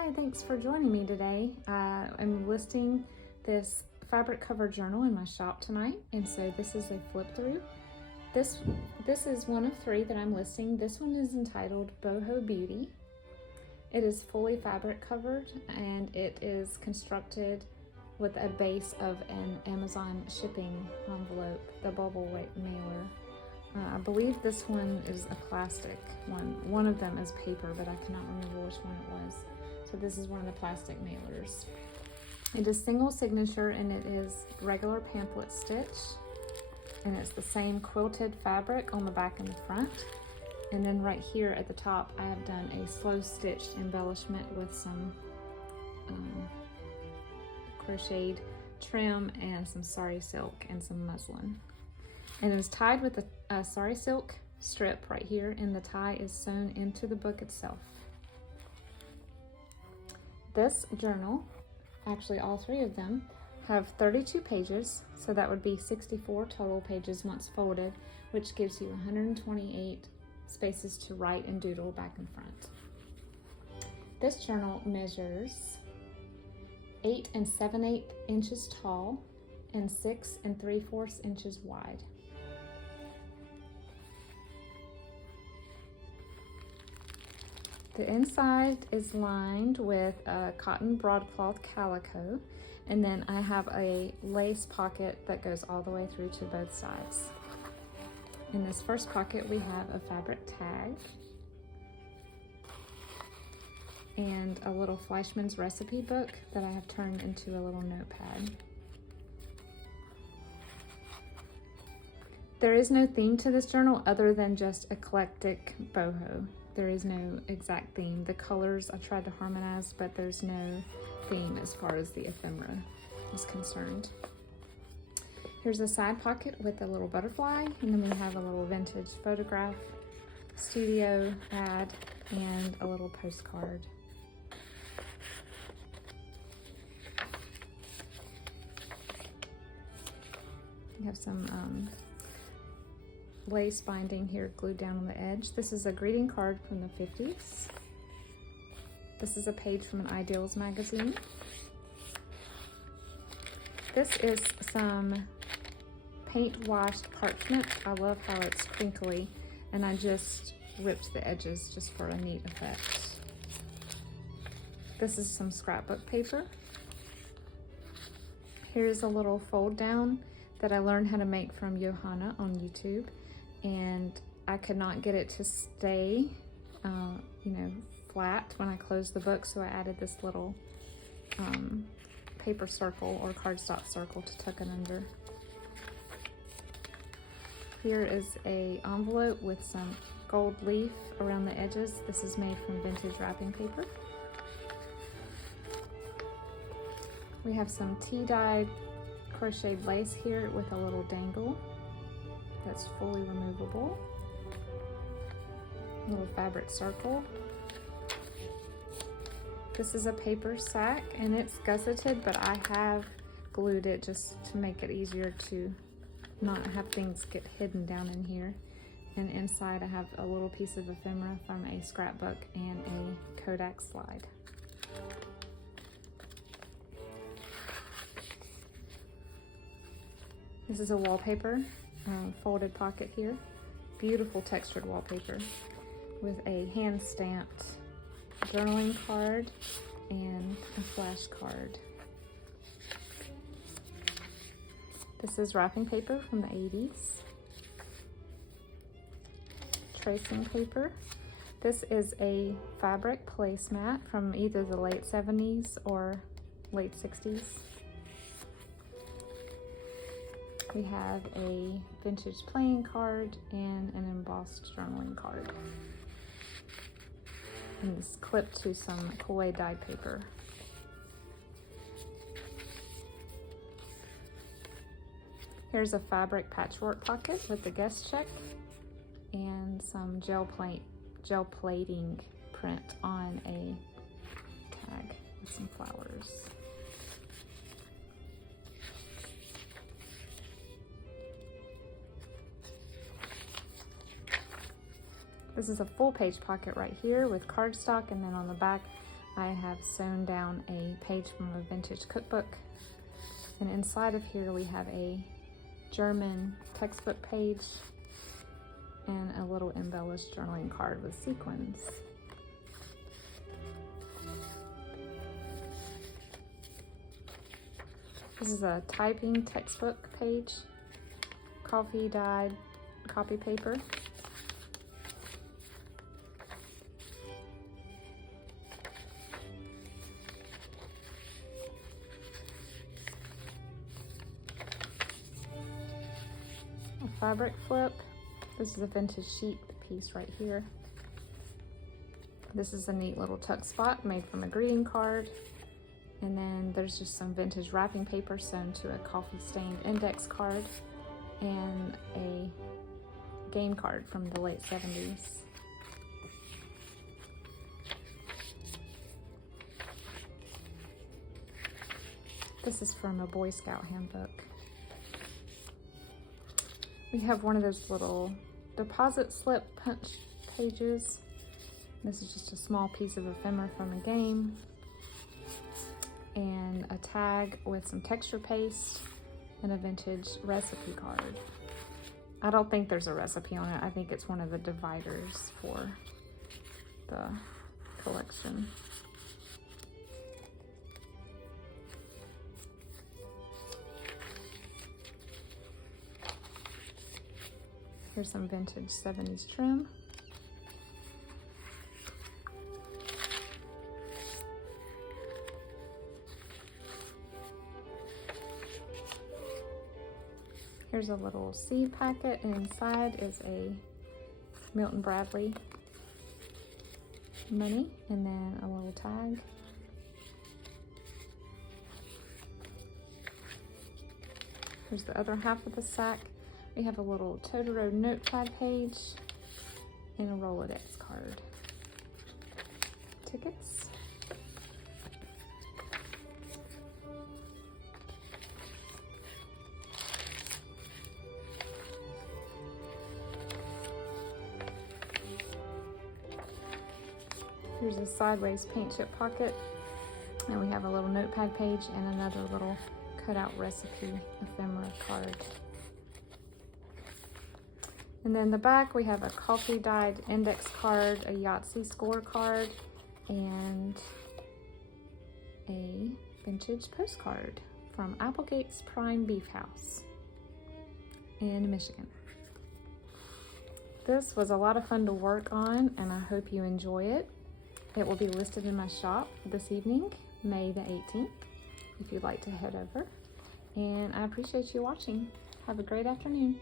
Hi, thanks for joining me today. I'm listing this fabric cover journal in my shop tonight, and so this is a flip through. This is one of three that I'm listing. This one is entitled Boho Beauty. It is fully fabric covered and it is constructed with a base of an Amazon shipping envelope, the bubble wrap mailer. I believe this one is a plastic one. One of them is paper, but I cannot remember which one it was. So this is one of the plastic mailers. It is single signature and it is regular pamphlet stitch. And it's the same quilted fabric on the back and the front. And then right here at the top, I have done a slow stitched embellishment with some crocheted trim and some sari silk and some muslin. And it is tied with a sari silk strip right here, and the tie is sewn into the book itself. This journal, actually all three of them, have 32 pages, so that would be 64 total pages once folded, which gives you 128 spaces to write and doodle back and front. This journal measures 8 7/8 inches tall and 6 3/4 inches wide. The inside is lined with a cotton broadcloth calico, and then I have a lace pocket that goes all the way through to both sides. In this first pocket, we have a fabric tag and a little Fleischmann's recipe book that I have turned into a little notepad. There is no theme to this journal other than just eclectic boho. There is no exact theme. The colors I tried to harmonize, but there's no theme as far as the ephemera is concerned. Here's a side pocket with a little butterfly, and then we have a little vintage photograph, studio ad, and a little postcard. We have some lace binding here glued down on the edge. This is a greeting card from the 50s. This is a page from an Ideals magazine. This is some paint washed parchment. I love how it's crinkly, and I just whipped the edges just for a neat effect. This is some scrapbook paper. Here's a little fold down that I learned how to make from Johanna on YouTube, and I could not get it to stay flat when I closed the book, so I added this little paper circle or cardstock circle to tuck it under. Here is a envelope with some gold leaf around the edges. This is made from vintage wrapping paper. We have some tea-dyed crocheted lace here with a little dangle that's fully removable. A little fabric circle. This is a paper sack and it's gusseted, but I have glued it just to make it easier to not have things get hidden down in here. And inside I have a little piece of ephemera from a scrapbook and a Kodak slide. This is a wallpaper, folded pocket here. Beautiful textured wallpaper with a hand-stamped journaling card and a flash card. This is wrapping paper from the 80s. Tracing paper. This is a fabric placemat from either the late 70s or late 60s. We have a vintage playing card and an embossed journaling card. And it's clipped to some Kool-Aid dyed paper. Here's a fabric patchwork pocket with the guest check and some gel plating print on a tag with some flowers. This is a full page pocket right here with cardstock, and then on the back I have sewn down a page from a vintage cookbook. And inside of here we have a German textbook page and a little embellished journaling card with sequins. This is a typing textbook page, coffee dyed copy paper. A fabric flip. This is a vintage sheet piece right here. This is a neat little tuck spot made from a greeting card. And then there's just some vintage wrapping paper sewn to a coffee stained index card and a game card from the late 70s. This is from a Boy Scout handbook. We have one of those little deposit slip punch pages. This is just a small piece of ephemera from a game, and a tag with some texture paste and a vintage recipe card. I don't think there's a recipe on it. I think it's one of the dividers for the collection. Here's some vintage 70s trim. Here's a little seed packet, and inside is a Milton Bradley money, and then a little tag. Here's the other half of the sack. We have a little Totoro notepad page and a Rolodex card. Tickets. Here's a sideways paint chip pocket, and we have a little notepad page and another little cutout recipe ephemera card. And then the back we have a coffee dyed index card, a Yahtzee score card, and a vintage postcard from Applegate's Prime Beef House in Michigan. This was a lot of fun to work on, and I hope you enjoy it. It will be listed in my shop this evening, May the 18th, if you'd like to head over. And I appreciate you watching. Have a great afternoon.